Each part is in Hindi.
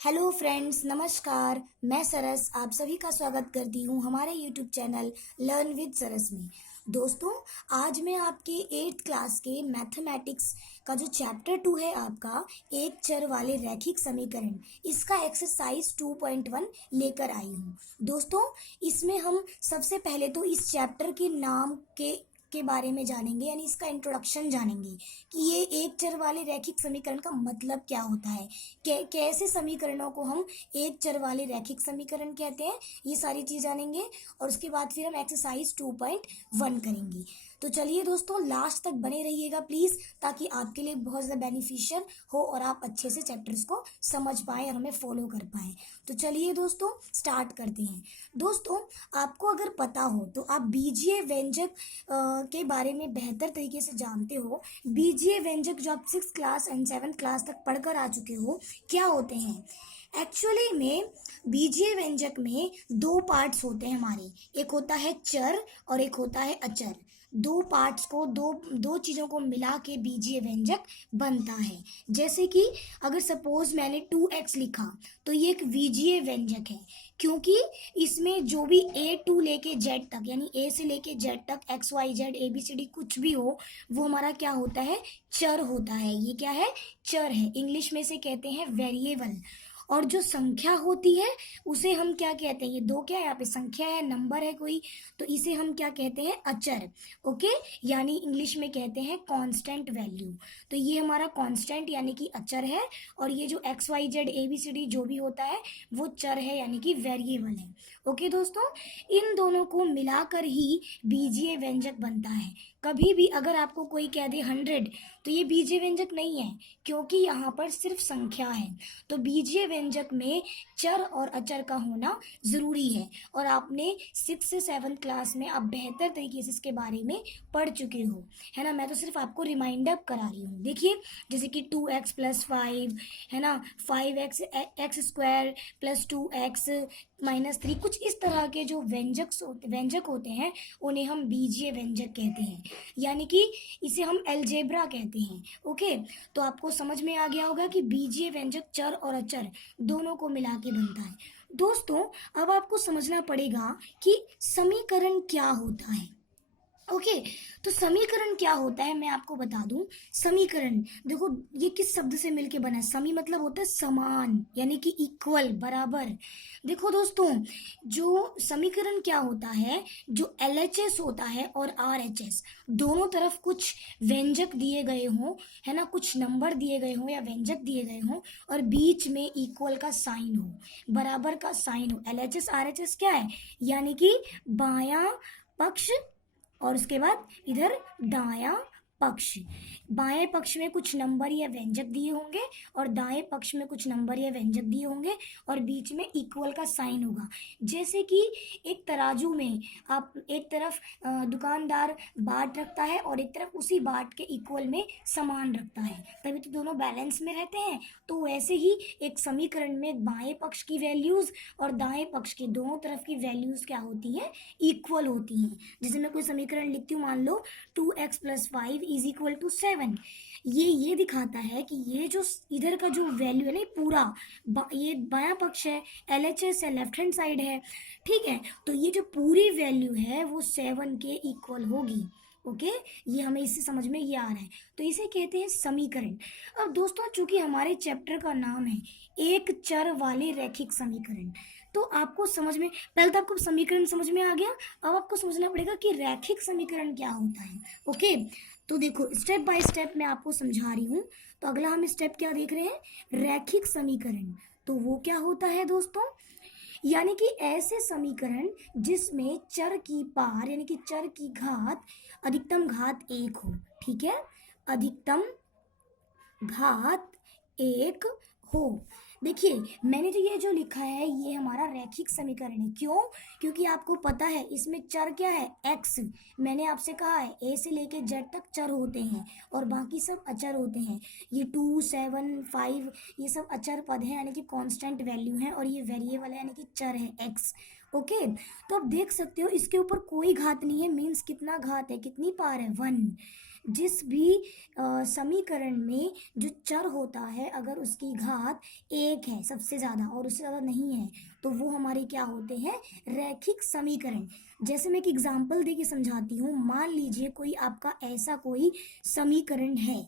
हेलो फ्रेंड्स, नमस्कार। मैं सरस आप सभी का स्वागत करती हूँ हमारे यूट्यूब चैनल लर्न विद सरस में। दोस्तों, आज मैं आपके 8th क्लास के मैथमेटिक्स का जो चैप्टर 2 है आपका एक चर वाले रैखिक समीकरण, इसका एक्सरसाइज 2.1 लेकर आई हूँ। दोस्तों, इसमें हम सबसे पहले तो इस चैप्टर के नाम के बारे में जानेंगे, यानी इसका इंट्रोडक्शन जानेंगे कि ये एक चर वाले रैखिक समीकरण का मतलब क्या होता है, कैसे समीकरणों को हम एक चर वाले रैखिक समीकरण कहते हैं, ये सारी चीज जानेंगे। और उसके बाद फिर हम एक्सरसाइज 2.1 करेंगे। तो चलिए दोस्तों, लास्ट तक बने रहिएगा प्लीज, ताकि आपके लिए बहुत ज़्यादा बेनिफिशियल हो और आप अच्छे से चैप्टर्स को समझ पाए और हमें फॉलो कर पाए। तो चलिए दोस्तों, स्टार्ट करते हैं। दोस्तों, आपको अगर पता हो तो आप बीजीय व्यंजक के बारे में बेहतर तरीके से जानते हो। बीजीय व्यंजक जो आप 6th class and 7th class तक पढ़कर आ चुके हो, क्या होते हैं एक्चुअली में। बीजीय व्यंजक में दो पार्ट्स होते हैं हमारे, एक होता है चर और एक होता है अचर। दो पार्ट्स को दो दो चीज़ों को मिला के बीजीय व्यंजक बनता है। जैसे कि अगर सपोज मैंने 2x लिखा तो ये एक बीजीय व्यंजक है, क्योंकि इसमें जो भी A to लेके Z तक, यानी A से लेके Z तक XYZ ABCD कुछ भी हो, वो हमारा क्या होता है, चर होता है। ये क्या है, चर है। इंग्लिश में से कहते हैं वेरिएबल। और जो संख्या होती है उसे हम क्या कहते हैं, ये दो क्या है यहाँ पे, संख्या है, नंबर है कोई, तो इसे हम क्या कहते हैं, अचर। ओके, यानी इंग्लिश में कहते हैं कांस्टेंट वैल्यू। तो ये हमारा कांस्टेंट यानी कि अचर है, और ये जो XYZ ABCD जो भी होता है वो चर है, यानी कि वेरिएबल है। ओके दोस्तों, इन दोनों को मिलाकर ही बीजीय व्यंजक बनता है। कभी भी अगर आपको कोई कह दे 100, तो ये बीजीय व्यंजक नहीं है, क्योंकि यहाँ पर सिर्फ संख्या है। तो बीजीय व्यंजक में चर और अचर का होना जरूरी है, और आपने 6th से 7th क्लास में आप बेहतर तरीके से इसके बारे में पढ़ चुके हो, है ना। मैं तो सिर्फ आपको रिमाइंडर करा रही हूँ। देखिए, जैसे कि 2x + 5 है ना, 5x x² + 2x - 3, कुछ इस तरह के जो व्यंजक होते हैं उन्हें हम बीजीय व्यंजक कहते हैं, यानी कि इसे हम अलजेब्रा कहते हैं। ओके, तो आपको समझ में आ गया होगा कि बीजीय व्यंजक चर और अचर दोनों को मिला के बनता है। दोस्तों, अब आपको समझना पड़ेगा कि समीकरण क्या होता है। ओके, तो समीकरण क्या होता है मैं आपको बता दूं। समीकरण देखो, ये किस शब्द से मिलके बना है। समी मतलब होता है समान, यानी कि इक्वल, बराबर। देखो दोस्तों, जो समीकरण क्या होता है, जो LHS होता है और RHS, दोनों तरफ कुछ व्यंजक दिए गए हों, है ना, कुछ नंबर दिए गए हों या व्यंजक दिए गए हों, और बीच में इक्वल का साइन हो, बराबर का साइन हो। LHS RHS क्या है, यानी कि बायां पक्ष और उसके बाद इधर दायां पक्ष। बाएं पक्ष में कुछ नंबर या व्यंजक दिए होंगे और दाएं पक्ष में कुछ नंबर या व्यंजक दिए होंगे, और बीच में इक्वल का साइन होगा। जैसे कि एक तराजू में आप एक तरफ दुकानदार बाट रखता है और एक तरफ उसी बाट के इक्वल में सामान रखता है, तभी तो दोनों बैलेंस में रहते हैं। तो वैसे ही एक समीकरण में बाएं पक्ष की वैल्यूज और दाएं पक्ष के दोनों तरफ की वैल्यूज क्या होती हैं, इक्वल होती हैं। जैसे मैं कोई समीकरण लिखती हूँ, मान लो 2x + 5 = 7, ये दिखाता है कि ये जो इधर का जो वैल्यू है ना, पूरा ये बायां पक्ष है, LHS है, लेफ्ट हैंड साइड है, ठीक है। तो ये जो पूरी वैल्यू है वो 7 के इक्वल होगी। ओके, ये हमें इससे समझ में ये आ रहा है, तो इसे कहते हैं समीकरण। अब दोस्तों, चूंकि हमारे चैप्टर का नाम है एक चर वाले रैखिक समीकरण, तो आपको समझ में, पहले तो आपको समीकरण समझ में आ गया, अब आपको समझना पड़ेगा कि रैखिक समीकरण क्या होता है। ओके, तो देखो, स्टेप बाय स्टेप मैं आपको समझा रही हूँ। तो अगला हम स्टेप क्या देख रहे हैं, रैखिक समीकरण। तो वो क्या होता है दोस्तों, यानी कि ऐसे समीकरण जिसमें चर की पार, यानी कि चर की घात, अधिकतम घात 1 हो। ठीक है, अधिकतम घात 1 हो। देखिए, मैंने तो ये जो लिखा है ये हमारा रैखिक समीकरण है। क्यों, क्योंकि आपको पता है इसमें चर क्या है, x। मैंने आपसे कहा है a से लेके z तक चर होते हैं और बाकी सब अचर होते हैं। ये 2, 7, 5 ये सब अचर पद हैं, यानी कि कांस्टेंट वैल्यू हैं, और ये वेरिएबल है यानी कि चर है x। ओके, तो आप देख सकते हो इसके ऊपर कोई घात नहीं है, मीन्स कितना घात है, कितनी पार है, 1। जिस भी समीकरण में जो चर होता है अगर उसकी घात 1 है सबसे ज़्यादा और उससे ज़्यादा नहीं है तो वो हमारे क्या होते हैं, रैखिक समीकरण। जैसे मैं एक एग्जांपल दे के समझाती हूँ। मान लीजिए कोई आपका ऐसा कोई समीकरण है,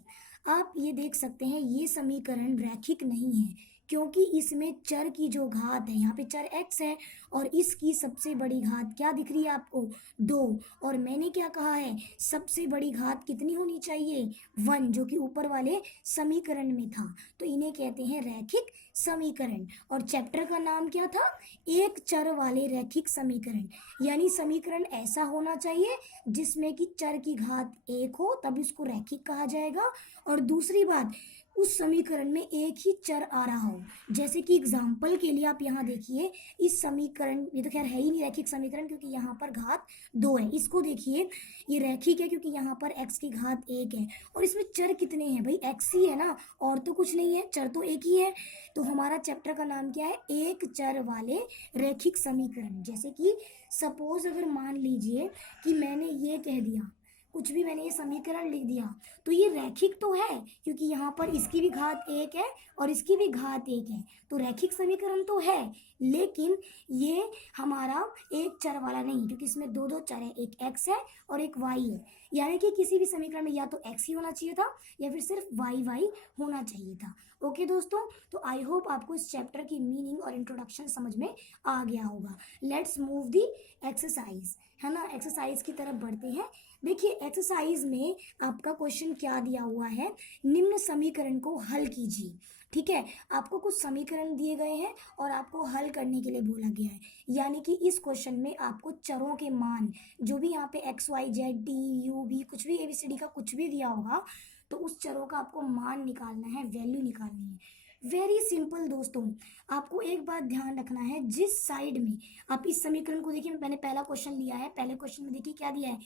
आप ये देख सकते हैं ये समीकरण रैखिक नहीं है क्योंकि इसमें चर की जो घात है, यहाँ पे चर x है और इसकी सबसे बड़ी घात क्या दिख रही है आपको, 2। और मैंने क्या कहा है, सबसे बड़ी घात कितनी होनी चाहिए, 1, जो कि ऊपर वाले समीकरण में था। तो इन्हें कहते हैं रैखिक समीकरण। और चैप्टर का नाम क्या था, एक चर वाले रैखिक समीकरण। यानी समीकरण ऐसा होना चाहिए जिसमें कि चर की घात 1 हो, तब इसको रैखिक कहा जाएगा। और दूसरी बात, उस समीकरण में एक ही चर आ रहा हो। जैसे कि एग्जाम्पल के लिए आप यहाँ देखिए, इस समीकरण, ये तो खैर है ही नहीं रैखिक समीकरण क्योंकि यहाँ पर घात 2 है। इसको देखिए, ये रैखिक है क्योंकि यहाँ पर x की घात 1 है और इसमें चर कितने हैं भाई, x ही है ना, और तो कुछ नहीं है, चर तो एक ही है। तो हमारा चैप्टर का नाम क्या है, एक चर वाले रैखिक समीकरण। जैसे कि सपोज अगर मान लीजिए कि मैंने ये कह दिया, कुछ भी मैंने ये समीकरण लिख दिया, तो ये रैखिक तो है क्योंकि यहाँ पर इसकी भी घात 1 है और इसकी भी घात 1 है, तो रैखिक समीकरण तो है। लेकिन ये हमारा एक चर वाला नहीं क्योंकि इसमें दो दो चर है, एक x है और एक y है। यानी कि किसी भी समीकरण में या तो x ही होना चाहिए था या फिर सिर्फ y होना चाहिए था। ओके दोस्तों, तो आई होप आपको इस चैप्टर की मीनिंग और इंट्रोडक्शन समझ में आ गया होगा। लेट्स मूव दी एक्सरसाइज, है ना, एक्सरसाइज की तरफ बढ़ते हैं। देखिए एक्सरसाइज में आपका क्वेश्चन क्या दिया हुआ है, निम्न समीकरण को हल कीजिए। ठीक है, आपको कुछ समीकरण दिए गए हैं और आपको हल करने के लिए बोला गया है। यानी कि इस क्वेश्चन में आपको चरों के मान, जो भी यहाँ पे x y z t u v कुछ भी ABCD का कुछ भी दिया होगा, तो उस चरों का आपको मान निकालना है, वैल्यू निकालनी है। वेरी सिंपल दोस्तों, आपको एक बात ध्यान रखना है, जिस साइड में आप इस समीकरण को देखिए, मैंने पहला क्वेश्चन लिया है, पहले क्वेश्चन में देखिए क्या दिया है,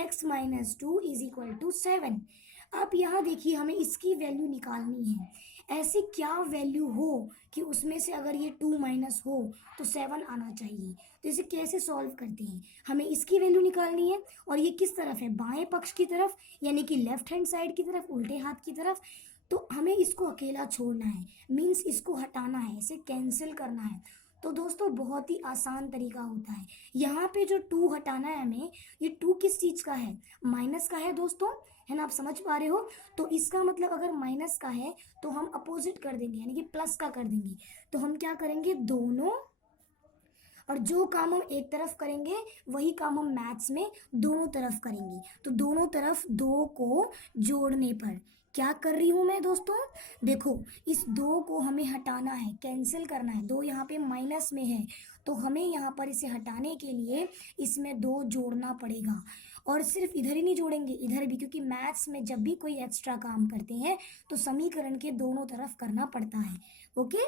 x - 2 = 7। आप यहाँ देखिए हमें इसकी वैल्यू निकालनी है। ऐसी क्या वैल्यू हो कि उसमें से अगर ये 2 माइनस हो तो 7 आना चाहिए। तो इसे कैसे सॉल्व करते हैं, हमें इसकी वैल्यू निकालनी है और ये किस तरफ है, बाएं पक्ष की तरफ, यानी कि लेफ्ट हैंड साइड की तरफ, उल्टे हाथ की तरफ। तो हमें इसको अकेला छोड़ना है, मीन्स इसको हटाना है, इसे कैंसिल करना है। तो दोस्तों बहुत ही आसान तरीका होता है। यहाँ पे जो 2 हटाना है हमें, ये 2 किस चीज़ का है, माइनस का है दोस्तों, है ना, आप समझ पा रहे हो। तो इसका मतलब अगर माइनस का है तो हम अपोजिट कर देंगे, यानी कि प्लस का कर देंगे। तो हम क्या करेंगे, दोनों, और जो काम हम एक तरफ करेंगे वही काम हम मैथ्स में दोनों तरफ करेंगे। तो दोनों तरफ 2 को जोड़ने पर क्या कर रही हूँ मैं दोस्तों, देखो इस 2 को हमें हटाना है, कैंसिल करना है। 2 यहाँ पे माइनस में है तो हमें यहाँ पर इसे हटाने के लिए इसमें 2 जोड़ना पड़ेगा। और सिर्फ इधर ही नहीं जोड़ेंगे, इधर भी, क्योंकि मैथ्स में जब भी कोई एक्स्ट्रा काम करते हैं तो समीकरण के दोनों तरफ करना पड़ता है। ओके,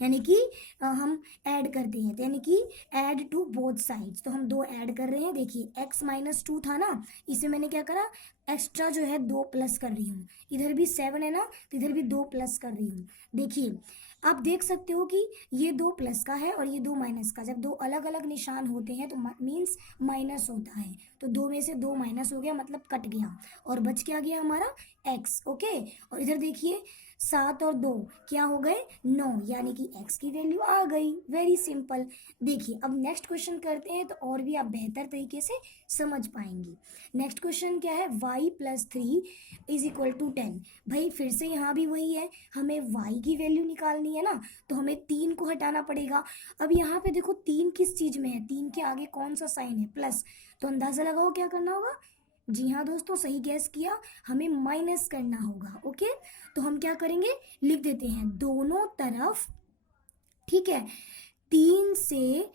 यानी कि हम ऐड करते हैं, तो यानी कि ऐड टू बोथ साइड्स। तो हम 2 ऐड कर रहे हैं। देखिए x - 2 था ना, इसे मैंने क्या करा, एक्स्ट्रा जो है 2 प्लस कर रही हूँ। इधर भी 7 है ना, तो इधर भी 2 प्लस कर रही हूँ। देखिए आप देख सकते हो कि ये 2 प्लस का है और ये 2 माइनस का। जब 2 अलग अलग निशान होते हैं तो मीन्स माइनस होता है। तो 2 में से 2 माइनस हो गया, मतलब कट गया, और बच क्या गया हमारा x। ओके, और इधर देखिए 7 और 2 क्या हो गए, 9, यानी कि x की वैल्यू आ गई। Very simple. देखिए अब नेक्स्ट क्वेश्चन करते हैं तो और भी आप बेहतर तरीके से समझ पाएंगे। नेक्स्ट क्वेश्चन क्या है, y + 3 = 10। भाई फिर से यहाँ भी वही है, हमें y की वैल्यू निकालनी है ना, तो हमें 3 को हटाना पड़ेगा। अब यहाँ पे देखो 3 किस चीज़ में है, 3 के आगे कौन सा साइन है, प्लस। तो अंदाज़ा लगाओ क्या करना होगा, जी हाँ दोस्तों सही गैस किया, हमें माइनस करना होगा। ओके, तो हम क्या करेंगे, लिख देते हैं दोनों तरफ, ठीक है, 3 से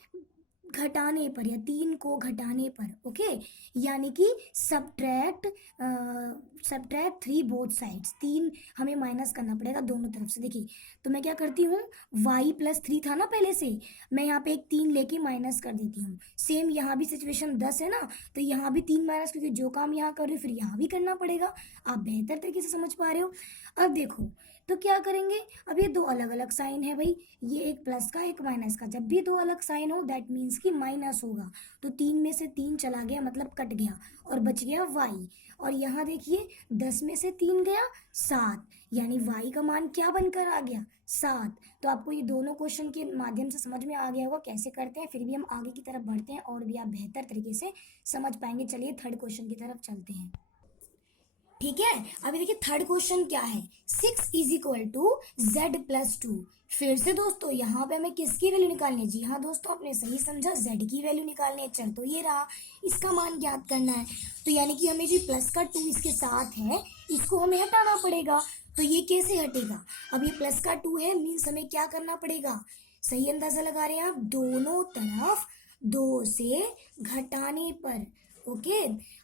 घटाने पर या 3 को घटाने पर। ओके, यानी कि सब्ट्रैक्ट 3 बोथ साइड्स, 3 हमें माइनस करना पड़ेगा दोनों तरफ से। देखिए तो मैं क्या करती हूँ, y + 3 था ना पहले से, मैं यहाँ पे एक 3 लेके माइनस कर देती हूँ। सेम यहाँ भी सिचुएशन 10 है ना, तो यहाँ भी 3 माइनस, क्योंकि जो काम यहाँ कर रही हूँ फिर यहाँ भी करना पड़ेगा। आप बेहतर तरीके से समझ पा रहे हो। अब देखो तो क्या करेंगे, अब ये 2 अलग अलग साइन है भाई, ये एक प्लस का एक माइनस का, जब भी 2 अलग साइन हो दैट मीन्स कि माइनस होगा। तो 3 में से 3 चला गया, मतलब कट गया, और बच गया y। और यहाँ देखिए 10 में से 3 गया 7, यानी y का मान क्या बनकर आ गया 7। तो आपको ये दोनों क्वेश्चन के माध्यम से समझ में आ गया होगा कैसे करते हैं। फिर भी हम आगे की तरफ बढ़ते हैं और भी आप बेहतर तरीके से समझ पाएंगे। चलिए थर्ड क्वेश्चन की तरफ चलते हैं। ठीक है, अभी देखिए थर्ड क्वेश्चन क्या है, 6 is equal to Z plus 2। फिर से दोस्तों यहाँ पे हमें किसकी वैल्यू निकालनी है? जी हाँ दोस्तों, आपने सही समझा, z की वैल्यू निकालनी है। चल तो ये रहा, इसका मान ज्ञात करना है। तो यानी कि हमें जो प्लस का 2 इसके साथ है इसको हमें हटाना पड़ेगा। तो ये कैसे हटेगा? अब ये प्लस का 2 है, मीन्स हमें क्या करना पड़ेगा? सही अंदाजा लगा रहे हैं आप, दोनों तरफ 2 से घटाने पर। ओके,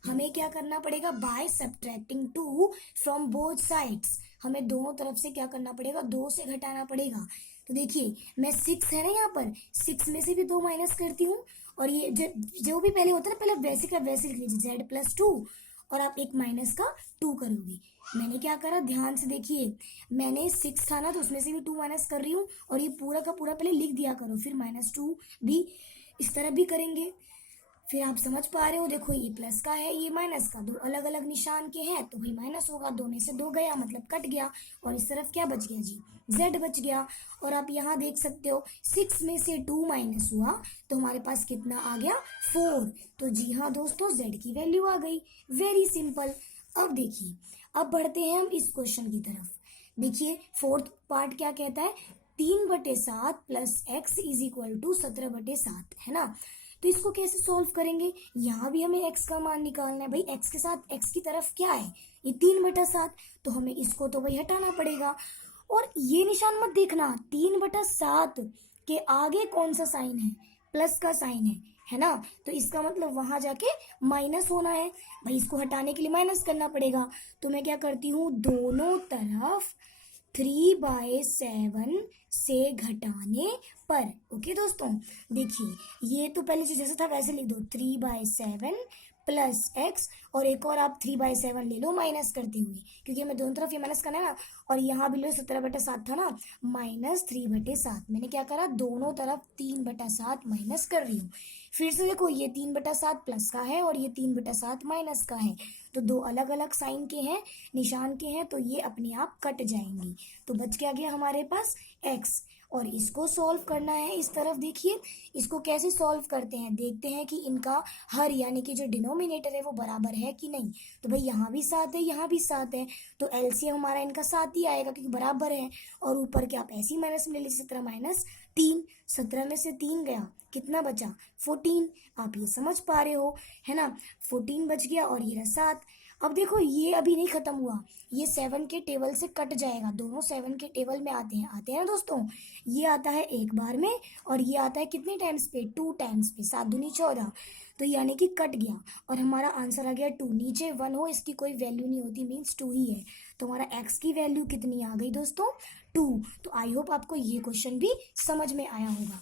हमें क्या करना पड़ेगा? By subtracting 2 from both sides, हमें दोनों तरफ से क्या करना पड़ेगा? 2 से घटाना पड़ेगा। तो देखिए मैं 6 है ना, यहाँ पर 6 में से भी 2 माइनस करती हूँ, और ये जो भी पहले होता है ना, पहले वैसे का वैसे लिख लीजिए, जेड प्लस 2, और आप एक माइनस का 2 करोगे। मैंने क्या करा, ध्यान से देखिए, मैंने 6 था ना, तो उसमें से भी 2 माइनस कर रही हूँ, और ये पूरा का पूरा पहले लिख दिया करो, फिर -2 भी इस तरह भी करेंगे। फिर आप समझ पा रहे हो, देखो ये प्लस का है, ये माइनस का, दो अलग अलग निशान के हैं तो भाई माइनस होगा, 2 में से 2 गया मतलब कट गया, और इस तरफ क्या बच गया जी? z बच गया। और आप यहाँ देख सकते हो 6 में से 2 माइनस हुआ तो हमारे पास कितना आ गया? 4। तो जी हाँ दोस्तों, z की वैल्यू आ गई। Very simple. अब देखिए, अब बढ़ते हैं हम इस क्वेश्चन की तरफ। देखिए फोर्थ पार्ट क्या कहता है, 3/7 plus x is equal to 17/7, है ना। तो इसको कैसे सॉल्व करेंगे? यहाँ भी हमें x का मान निकालना है भाई। x के साथ x की तरफ क्या है? ये 3/7, तो हमें इसको तो भाई हटाना पड़ेगा। और ये निशान मत देखना, 3/7 के आगे कौन सा साइन है? प्लस का साइन है ना। तो इसका मतलब वहां जाके माइनस होना है भाई, इसको हटाने के लिए माइनस करना पड़ेगा। तो मैं क्या करती हूँ, दोनों तरफ 3/7 से घटाने पर। ओके दोस्तों, देखिए ये तो पहले से जैसा था वैसे लिख दो, 3/7 प्लस x, और एक और आप 3/7 ले लो माइनस करते हुए, क्योंकि हमें दोनों तरफ ये माइनस करना है ना। और यहाँ भी लो 17/7 था ना, -3/7। मैंने क्या करा, दोनों तरफ 3/7 माइनस कर रही हूँ। फिर से देखो, ये 3/7 प्लस का है और ये 3/7 माइनस का है, तो दो अलग अलग साइन के हैं, निशान के हैं, तो ये अपने आप कट जाएंगी। तो बच क्या गया हमारे पास x, और इसको सॉल्व करना है। इस तरफ देखिए, इसको कैसे सॉल्व करते हैं, देखते हैं कि इनका हर यानी कि जो डिनोमिनेटर है वो बराबर है कि नहीं। तो भाई यहाँ भी 7 है, यहाँ भी 7 है, तो एलसीएम हमारा इनका 7 ही आएगा क्योंकि बराबर है। और ऊपर क्या, आप ऐसे ही माइनस में ले लीजिए, 17 - 3, 17 में से 3 गया, कितना बचा? 14। आप ये समझ पा रहे हो, है ना। 14 बच गया और ये रहा 7। अब देखो ये अभी नहीं खत्म हुआ, ये 7 के टेबल से कट जाएगा, दोनों 7 के टेबल में आते हैं ना दोस्तों। ये आता है एक बार में, और ये आता है कितने टाइम्स पे? 2 टाइम्स पे, 7 दूनी 14। तो यानी कि कट गया, और हमारा आंसर आ गया 2। नीचे 1 हो, इसकी कोई वैल्यू नहीं होती, मीन्स 2 ही है। तो हमारा x की वैल्यू कितनी आ गई दोस्तों? 2। तो आई होप आपको ये क्वेश्चन भी समझ में आया होगा।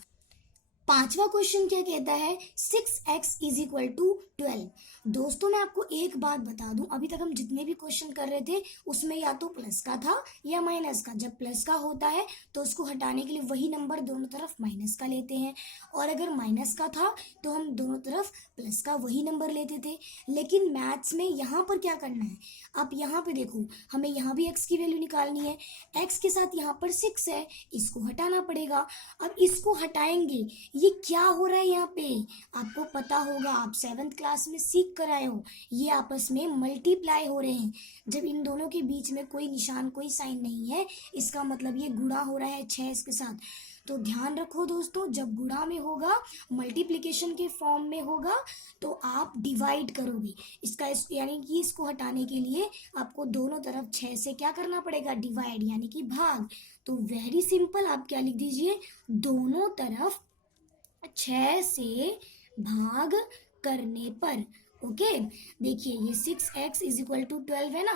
पांचवा क्वेश्चन क्या कहता है, 6x इज इक्वल टू 12। दोस्तों मैं आपको एक बात बता दूं, अभी तक हम जितने भी क्वेश्चन कर रहे थे उसमें या तो प्लस का था या माइनस का। जब प्लस का होता है तो उसको हटाने के लिए वही नंबर दोनों तरफ माइनस का लेते हैं, और अगर माइनस का था तो हम दोनों तरफ प्लस का वही नंबर लेते थे। लेकिन मैथ्स में यहाँ पर क्या करना है, आप यहाँ पे देखो, हमें यहाँ भी x की वैल्यू निकालनी है। x के साथ यहाँ पर 6 है, इसको हटाना पड़ेगा। अब इसको हटाएंगे, ये क्या हो रहा है यहाँ पे? आपको पता होगा, आप 7th क्लास में सीख कर आए हो, ये आपस में मल्टीप्लाई हो रहे हैं। जब इन दोनों के बीच में कोई निशान, कोई साइन नहीं है, इसका मतलब ये गुणा हो रहा है 6 इसके साथ। तो ध्यान रखो दोस्तों, जब गुणा में होगा, मल्टीप्लिकेशन के फॉर्म में होगा, तो आप डिवाइड करोगे इसका, यानी कि इसको हटाने के लिए आपको दोनों तरफ 6 से क्या करना पड़ेगा? डिवाइड, यानी कि भाग। तो वेरी सिंपल, आप क्या लिख दीजिए, दोनों तरफ 6 से भाग करने पर। ओके, देखिए ये 6x इज इक्वल टू 12 है ना।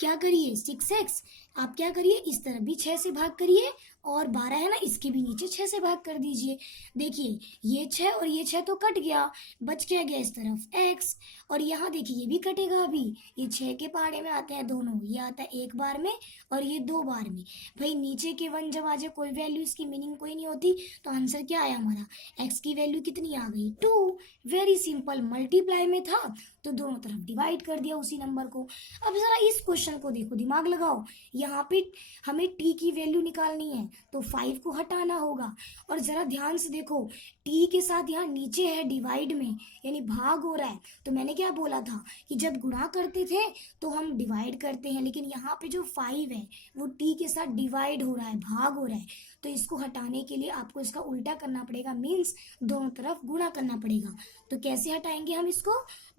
क्या करिए, 6x आप क्या करिए, इस तरफ भी 6 से भाग करिए और 12 है ना, इसके भी नीचे 6 से भाग कर दीजिए। देखिए ये 6 और ये 6 तो कट गया, बच क्या गया इस तरफ x, और यहाँ देखिए ये भी कटेगा अभी। ये 6 के पहाड़े में आते हैं दोनों, ये आता है एक बार में और ये 2 बार में। भाई नीचे के 1 जब आ जाए कोई वैल्यू, इसकी मीनिंग कोई नहीं होती, तो आंसर क्या आया हमारा, x की वैल्यू कितनी आ गई 2। वेरी सिंपल, मल्टीप्लाई में था तो दोनों तरफ डिवाइड कर दिया उसी नंबर को। अब जरा इस क्वेश्चन को देखो, दिमाग लगाओ, यहाँ पे हमें t की वैल्यू निकालनी है तो 5 को हटाना होगा। और जरा ध्यान से देखो, t के साथ यहाँ नीचे है डिवाइड में, यानी भाग हो रहा है। तो मैंने क्या बोला था कि जब गुणा करते थे तो हम डिवाइड करते हैं, लेकिन यहाँ पे जो 5 है वो t के साथ डिवाइड हो रहा है, भाग हो रहा है। तो इसको हटाने के लिए आपको इसका उल्टा करना पड़ेगा, मीन्स दोनों तरफ गुणा करना पड़ेगा। तो कैसे हटाएंगे हम इसको,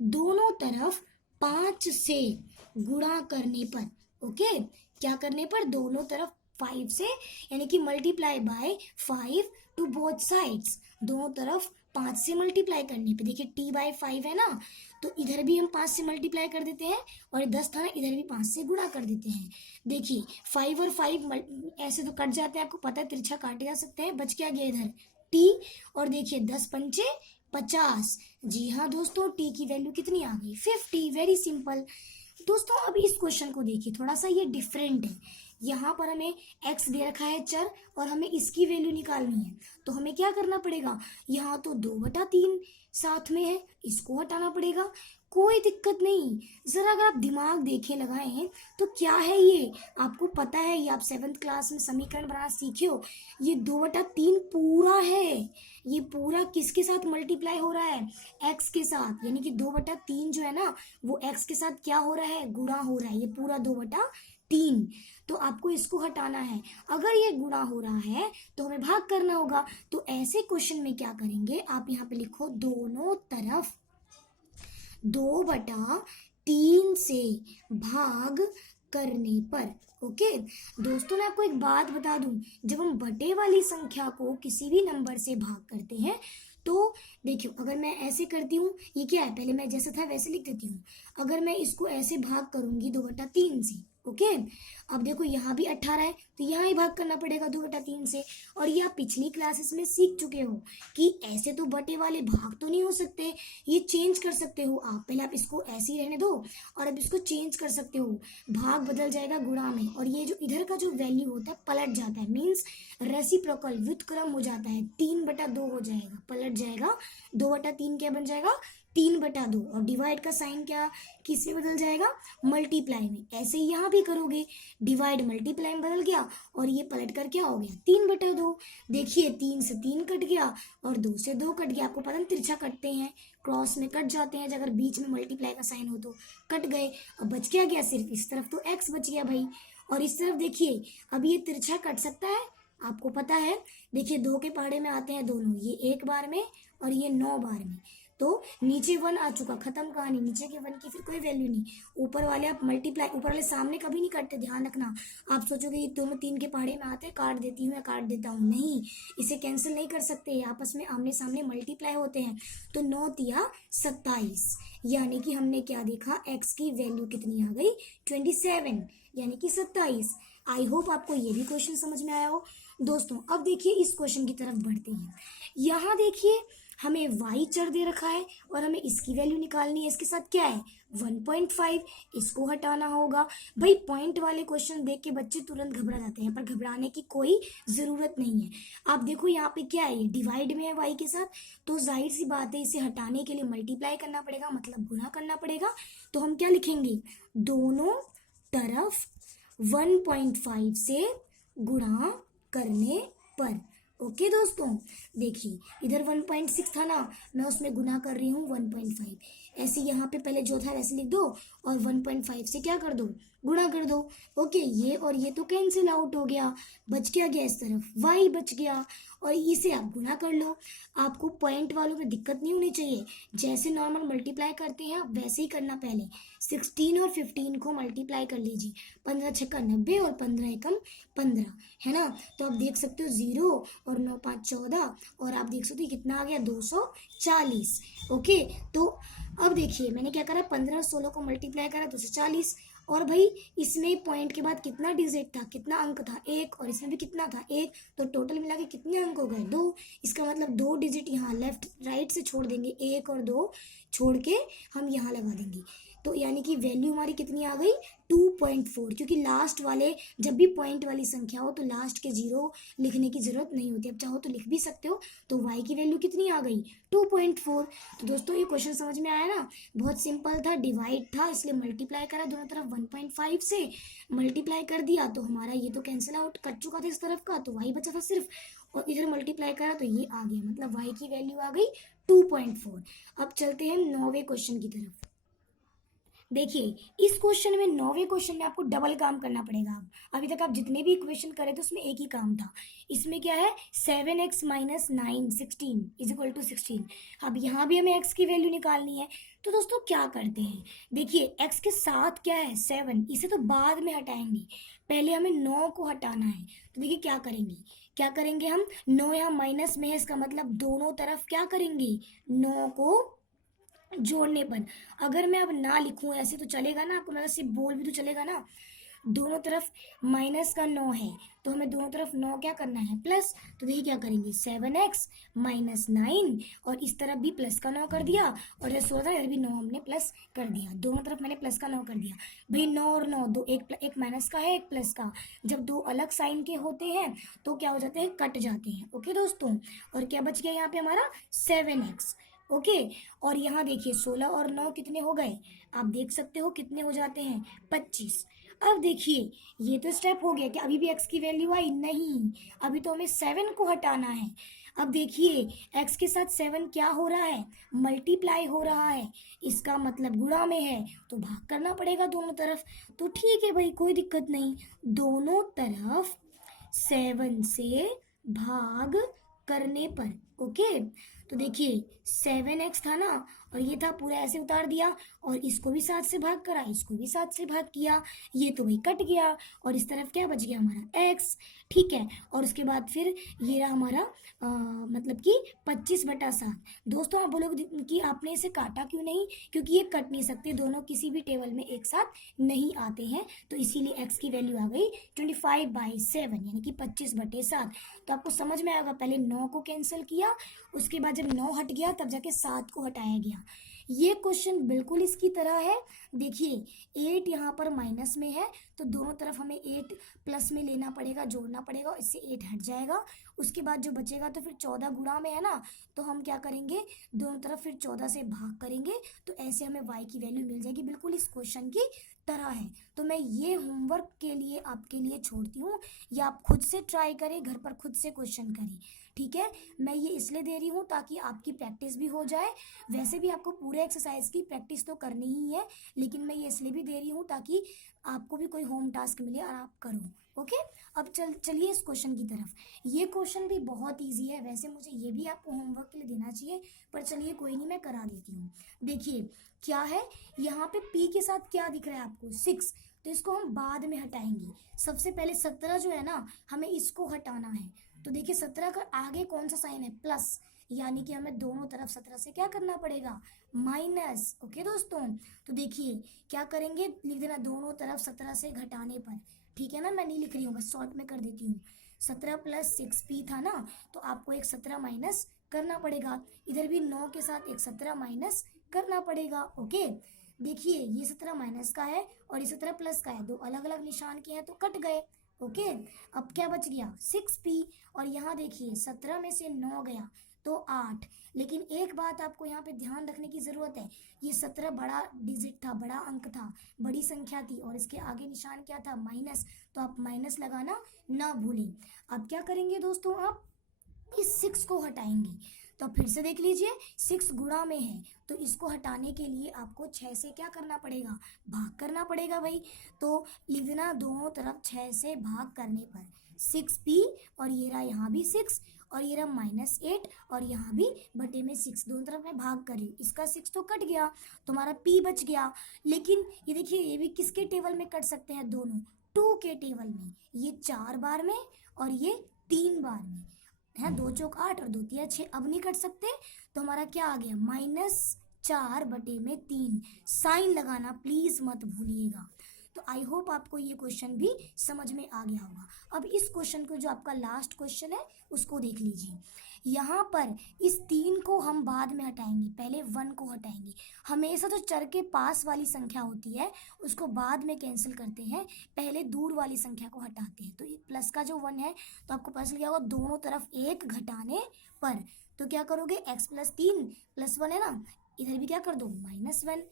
दोनों तरफ 5 से गुणा करने पर। ओके, क्या करने पर, दोनों तरफ 5 से, यानी कि multiply by 5 to both sides, दोनों तरफ 5 से मल्टीप्लाई करने पे। देखिए t/5 है ना, तो इधर भी हम 5 से मल्टीप्लाई कर देते हैं, और 10 था ना, इधर भी 5 से गुणा कर देते हैं। देखिए 5 और 5 ऐसे तो कट जाते हैं, आपको पता है तिरछा काटे जा सकते हैं। बच क्या गया इधर t, और देखिए 10 पंचे 50। जी हाँ दोस्तों, t की वैल्यू कितनी आ गई 50। वेरी सिंपल दोस्तों। अब इस क्वेश्चन को देखिए, थोड़ा सा ये डिफरेंट है। यहाँ पर हमें x दे रखा है चर, और हमें इसकी वैल्यू निकालनी है। तो हमें क्या करना पड़ेगा, यहाँ तो 2/3 साथ में है, इसको हटाना पड़ेगा। कोई दिक्कत नहीं, जरा अगर आप दिमाग देखे लगाए हैं तो क्या है ये, आपको पता है, ये आप 7th क्लास में समीकरण बनाना सीखे हो। ये 2/3 पूरा है, ये पूरा किसके साथ मल्टीप्लाई हो रहा है, x के साथ, यानी कि 2/3 जो है ना वो x के साथ क्या हो रहा है, गुणा हो रहा है। ये पूरा 2/3, तो आपको इसको हटाना है। अगर ये गुणा हो रहा है तो हमें भाग करना होगा। तो ऐसे क्वेश्चन में क्या करेंगे, आप यहाँ पे लिखो दोनों तरफ 2/3 से भाग करने पर। ओके दोस्तों, मैं आपको एक बात बता दूं, जब हम बटे वाली संख्या को किसी भी नंबर से भाग करते हैं तो देखियो, अगर मैं ऐसे करती हूँ, ये क्या है, पहले मैं जैसा था वैसे लिख देती हूँ। अगर मैं इसको ऐसे भाग करूंगी 2/3 से, ओके, अब देखो यहाँ भी 18 है तो यहाँ ही भाग करना पड़ेगा 2/3 से। और ये आप पिछली क्लासेस में सीख चुके हो कि ऐसे तो बटे वाले भाग तो नहीं हो सकते, ये चेंज कर सकते हो आप। पहले आप इसको ऐसे ही रहने दो और अब इसको चेंज कर सकते हो, भाग बदल जाएगा गुणा में, और ये जो इधर का जो वैल्यू होता है पलट जाता है, मीन्स रेसिप्रोकल, व्युत्क्रम हो जाता है, 3/2 हो जाएगा, पलट जाएगा। 2/3 क्या बन जाएगा, 3/2, और डिवाइड का साइन क्या किस में बदल जाएगा, मल्टीप्लाई में। ऐसे ही यहाँ भी करोगे, डिवाइड मल्टीप्लाई में बदल गया और ये पलट कर क्या हो गया 3/2। देखिए 3 से 3 कट गया और 2 से 2 कट गया। आपको पता है तिरछा कटते हैं, क्रॉस में कट जाते हैं, अगर बीच में मल्टीप्लाई का साइन हो तो कट गए। अब बच क्या गया, सिर्फ इस तरफ तो x बच गया भाई, और इस तरफ देखिए अब ये तिरछा कट सकता है, आपको पता है। देखिए 2 के पहाड़े में आते हैं दोनों, ये 1 बार में और ये 9 बार में। तो नीचे 1 आ चुका, खत्म कहानी, नीचे के 1 की फिर कोई वैल्यू नहीं। ऊपर वाले आप मल्टीप्लाई, ऊपर वाले सामने कभी नहीं काटते, ध्यान रखना। आप सोचोगे ये दोनों 3 के पहाड़े में आते हैं, काट देती हूँ या काट देता हूँ, नहीं, इसे कैंसिल नहीं कर सकते, आपस में आमने सामने मल्टीप्लाई होते हैं। तो 9 तिया 27, यानी कि हमने क्या देखा, x की वैल्यू कितनी आ गई 27, यानी कि 27। आई होप आपको ये भी क्वेश्चन समझ में आया हो दोस्तों। अब देखिए इस क्वेश्चन की तरफ बढ़ते हैं। यहाँ देखिए हमें y चर दे रखा है और हमें इसकी वैल्यू निकालनी है। इसके साथ क्या है 1.5, इसको हटाना होगा। भाई पॉइंट वाले क्वेश्चन देख के बच्चे तुरंत घबरा जाते हैं, पर घबराने की कोई ज़रूरत नहीं है। आप देखो यहाँ पे क्या है, डिवाइड में है y के साथ, तो जाहिर सी बात है इसे हटाने के लिए मल्टीप्लाई करना पड़ेगा, मतलब गुणा करना पड़ेगा। तो हम क्या लिखेंगे, दोनों तरफ 1.5 से गुणा करने पर। ओके दोस्तों, देखिए इधर 1.6 था ना, मैं उसमें गुना कर रही हूँ 1.5। ऐसे यहाँ पे पहले जो था वैसे लिख दो और 1.5 से क्या कर दो, गुणा कर दो। ओके, ये और ये तो कैंसिल आउट हो गया, बच क्या गया, इस तरफ y बच गया, और इसे आप गुना कर लो। आपको पॉइंट वालों में दिक्कत नहीं होनी चाहिए, जैसे नॉर्मल मल्टीप्लाई करते हैं आप वैसे ही करना। पहले 16 और 15 को मल्टीप्लाई कर लीजिए, 15 छक्का 90 और 15 एकम 15, है ना। तो आप देख सकते हो 0 और 9 5 14, और आप देख सकते हो कितना आ गया 240। ओके, तो अब देखिए मैंने क्या करा, 15 और 16 को मल्टीप्लाई करा 240, और भाई इसमें पॉइंट के बाद कितना डिजिट था, कितना अंक था, एक, और इसमें भी कितना था, एक, तो टोटल मिला के कितने अंक हो गए, 2। इसका मतलब 2 डिजिट यहाँ लेफ्ट राइट से छोड़ देंगे, 1 और 2 छोड़ के हम यहाँ लगा देंगे, तो यानी कि वैल्यू हमारी कितनी आ गई, 2.4। क्योंकि लास्ट वाले जब भी पॉइंट वाली संख्या हो तो लास्ट के 0 लिखने की ज़रूरत नहीं होती, अब चाहो तो लिख भी सकते हो। तो y की वैल्यू कितनी आ गई, 2.4। तो दोस्तों ये क्वेश्चन समझ में आया ना, बहुत सिंपल था, डिवाइड था इसलिए मल्टीप्लाई करा दोनों तरफ, 1.5 से मल्टीप्लाई कर दिया तो हमारा ये तो कैंसिल आउट कर चुका था इस तरफ का, तो y बचा था सिर्फ, और इधर मल्टीप्लाई करा तो ये आ गया, मतलब y की वैल्यू आ गई 2.4। अब चलते हैं 9वें क्वेश्चन की तरफ। देखिए इस क्वेश्चन में 9वें क्वेश्चन में आपको डबल काम करना पड़ेगा। अब अभी तक आप जितने भी इक्वेशन करे थे उसमें एक ही काम था, इसमें क्या है 7x minus 9 16 is equal to 16। अब यहाँ भी हमें x की वैल्यू निकालनी है, तो दोस्तों क्या करते हैं, देखिए x के साथ क्या है 7, इसे तो बाद में हटाएंगे, पहले हमें 9 को हटाना है। तो देखिए क्या करेंगे हम, 9 यहाँ माइनस में है, इसका मतलब दोनों तरफ क्या करेंगे, 9 को जोड़ने पर। अगर मैं अब ना लिखूं ऐसे तो चलेगा ना, आपको मैं सिर्फ बोल भी तो चलेगा ना, दोनों तरफ माइनस का 9 है तो हमें दोनों तरफ 9 क्या करना है, प्लस। तो देखिए क्या करेंगे, 7x माइनस 9, और इस तरफ भी प्लस का 9 कर दिया, और इधर 16 इधर भी 9 हमने प्लस कर दिया, दोनों तरफ मैंने प्लस का 9 कर दिया। भाई 9 और 9 दो, एक माइनस का है एक प्लस का, जब दो अलग साइन के होते हैं तो क्या हो जाते हैं, कट जाते हैं। ओके दोस्तों, और क्या बच गया यहाँ पे हमारा 7x। ओके, और यहाँ देखिए 16 और 9 कितने हो गए, आप देख सकते हो कितने हो जाते हैं, 25। अब देखिए ये तो स्टेप हो गया कि अभी भी x की वैल्यू आई नहीं, अभी तो हमें 7 को हटाना है। अब देखिए x के साथ 7 क्या हो रहा है, मल्टीप्लाई हो रहा है, इसका मतलब गुणा में है तो भाग करना पड़ेगा दोनों तरफ। तो ठीक है भाई, कोई दिक्कत नहीं, दोनों तरफ 7 से भाग करने पर। ओके, तो देखिए 7x था ना, और ये था पूरा ऐसे उतार दिया, और इसको भी 7 से भाग करा, इसको भी 7 से भाग किया, ये तो वही कट गया, और इस तरफ क्या बच गया हमारा x। ठीक है, और उसके बाद फिर ये रहा हमारा मतलब कि 25/7। दोस्तों आप बोलोगे कि आपने इसे काटा क्यों नहीं, क्योंकि ये कट नहीं सकते, दोनों किसी भी टेबल में एक साथ नहीं आते हैं, तो इसीलिए x की वैल्यू आ गई 25/7 यानी कि 25/7। तो आपको समझ में आएगा, पहले 9 को कैंसिल किया, उसके बाद जब 9 हट गया तब जाके 7 को हटाया गया। ये क्वेश्चन बिल्कुल इसकी तरह है। देखिए 8 यहाँ पर माइनस में है तो दोनों तरफ हमें 8 प्लस में लेना पड़ेगा, जोड़ना पड़ेगा, इससे 8 हट जाएगा। उसके बाद जो बचेगा तो फिर 14 गुणा में है ना, तो हम क्या करेंगे, दोनों तरफ फिर 14 से भाग करेंगे, तो ऐसे हमें y की वैल्यू मिल जाएगी, बिल्कुल इस क्वेश्चन की तरह है। तो मैं ये होमवर्क के लिए आपके लिए छोड़ती हूँ, या आप खुद से ट्राई करें, घर पर खुद से क्वेश्चन करें। ठीक है, मैं ये इसलिए दे रही हूँ ताकि आपकी प्रैक्टिस भी हो जाए। वैसे भी आपको पूरे एक्सरसाइज की प्रैक्टिस तो करनी ही है, लेकिन मैं ये इसलिए भी दे रही हूँ ताकि आपको भी कोई होम टास्क मिले और आप करो। ओके, अब चलिए इस क्वेश्चन की तरफ। ये क्वेश्चन भी बहुत ईजी है, वैसे मुझे ये भी आपको होमवर्क के लिए देना चाहिए, पर चलिए कोई नहीं, मैं करा देती हूँ। देखिए क्या है, यहाँ पे p के साथ क्या दिख रहा है आपको, 6, तो इसको हम बाद में हटाएंगे। सबसे पहले 17 जो है ना, हमें इसको हटाना है। तो देखिए 17 का आगे कौन सा साइन है, प्लस, यानी कि हमें दोनों तरफ 17 से क्या करना पड़ेगा, माइनस। ओके दोस्तों, तो देखिए क्या करेंगे, लिख देना दोनों तरफ 17 से घटाने पर। ठीक है ना, मैं नहीं लिख रही हूँ, बस शॉर्ट में कर देती हूँ। 17 + 6p था ना, तो आपको एक 17 माइनस करना पड़ेगा, इधर भी 9 के साथ एक 17 माइनस करना पड़ेगा। ओके, देखिए ये 17 माइनस का है और ये 17 प्लस का है, दो अलग अलग निशान के हैं तो कट गए। ओके, अब क्या बच गया, 6p, और यहाँ देखिए 17 में से 9 गया तो 8। लेकिन एक बात आपको यहाँ पे ध्यान रखने की ज़रूरत है, ये 17 बड़ा डिजिट था, बड़ा अंक था, बड़ी संख्या थी, और इसके आगे निशान क्या था, माइनस, तो आप माइनस लगाना ना भूलें। अब क्या करेंगे दोस्तों, आप इस 6 को हटाएंगे, तो फिर से देख लीजिए 6 गुणा में है, तो इसको हटाने के लिए आपको 6 से क्या करना पड़ेगा, भाग करना पड़ेगा भाई। तो लिख देना दोनों तरफ 6 से भाग करने पर 6p, और ये रहा यहाँ भी 6, और ये रहा -8, और यहाँ भी बटे में 6, दोनों तरफ मैं भाग कर रही हूँ, इसका 6 तो कट गया, तुम्हारा p बच गया। लेकिन ये देखिए ये भी किसके टेबल में कट सकते हैं, दोनों 2 के टेबल में, ये 4 बार में और ये 3 बार में है, 2 चौक 8 और 2 तिया 6, अब नहीं कट सकते, तो हमारा क्या आ गया, -4/3। साइन लगाना प्लीज मत भूलिएगा। तो आई होप आपको ये क्वेश्चन भी समझ में आ गया होगा। अब इस क्वेश्चन को, जो आपका लास्ट क्वेश्चन है, उसको देख लीजिए। यहाँ पर इस 3 को हम बाद में हटाएंगे, पहले 1 को हटाएंगे। हमेशा जो चर के पास वाली संख्या होती है उसको बाद में कैंसिल करते हैं, पहले दूर वाली संख्या को हटाते हैं। तो ये प्लस का जो 1 है, तो आपको पता चल गया होगा दोनों तरफ 1 घटाने पर। तो क्या करोगे, x + 3 + 1 है ना, इधर भी क्या कर दो -1।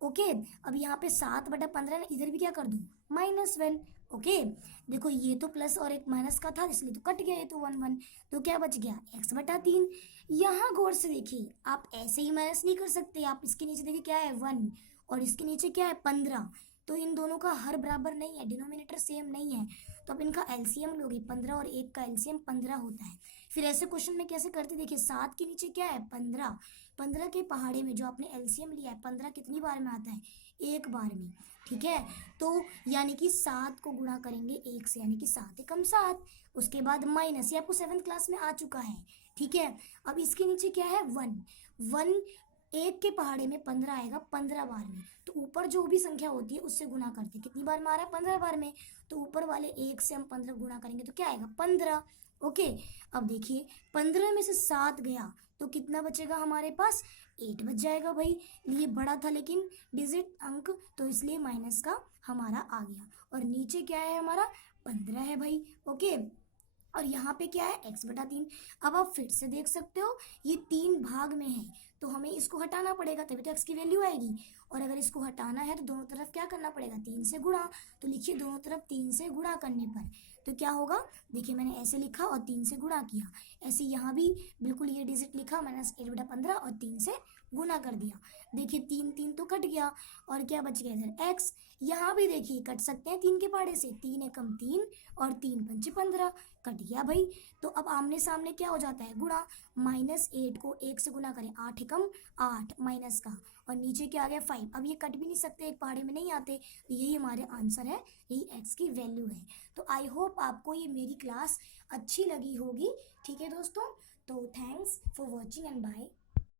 ओके, अब यहाँ पे 7/15 ना, इधर भी क्या कर दूँ -1। ओके, देखो ये तो प्लस और एक माइनस का था, इसलिए तो कट गया, ये तो 1 तो क्या बच गया x/3। यहाँ गौर से देखिए, आप ऐसे ही माइनस नहीं कर सकते, आप इसके नीचे देखिए क्या है 1 और इसके नीचे क्या है 15, तो इन दोनों का हर बराबर नहीं है, डिनोमिनेटर सेम नहीं है, तो अब इनका एलसीएम लोगे, 15 और 1 का एलसीएम 15 होता है। फिर ऐसे क्वेश्चन में कैसे करते, देखिए 7 के नीचे क्या है 15, 15 के पहाड़े में जो आपने एलसीएम लिया है 15 कितनी बार में आता है, एक बार में। ठीक है, तो यानी कि 7 को गुणा करेंगे 1 से, यानी कि 7 एकम 7, उसके बाद माइनस, ये आपको 7th क्लास में आ चुका है। ठीक है, अब इसके नीचे क्या है 1, 1 1 के पहाड़े में 15 आएगा 15 बार में, तो ऊपर जो भी संख्या होती है उससे गुणा करते, कितनी बार में आ रहा है 15 बार में, तो ऊपर वाले 1 से हम 15 गुणा करेंगे तो क्या आएगा 15। ओके, अब देखिए 15 में से 7 गया तो कितना बचेगा हमारे पास, 8 बच जाएगा भाई। ये बड़ा था लेकिन डिजिट अंक, तो इसलिए माइनस का हमारा आ गया, और नीचे क्या है हमारा 15 है भाई। ओके, और यहाँ पे क्या है x/3। अब आप फिर से देख सकते हो ये 3 भाग में है, तो हमें इसको हटाना पड़ेगा तभी तो x की वैल्यू आएगी, और अगर इसको हटाना है तो दोनों तरफ क्या करना पड़ेगा, 3 से गुणा। तो लिखिए दोनों तरफ 3 से गुणा करने पर तो क्या होगा, देखिए मैंने ऐसे लिखा और 3 से गुणा किया, ऐसे यहाँ भी बिल्कुल ये डिजिट लिखा -8/15 और 3 से गुणा कर दिया। देखिए 3 3 तो कट गया, और क्या बच गया इधर x। यहाँ भी देखिए कट सकते हैं 3 के पहाड़े से, 3 एकम 3 और 3 पंचे 15, कट गया भाई। तो अब आमने सामने क्या हो जाता है, गुणा, -8 को 1 से गुणा करें, 8 एकम 8 माइनस का, और नीचे क्या आ गया 5। अब ये कट भी नहीं सकते, एक पहाड़े में नहीं आते, तो यही हमारे आंसर है, यही x की वैल्यू है। तो आई होप आपको ये मेरी क्लास अच्छी लगी होगी। ठीक है दोस्तों, तो thanks for watching and bye.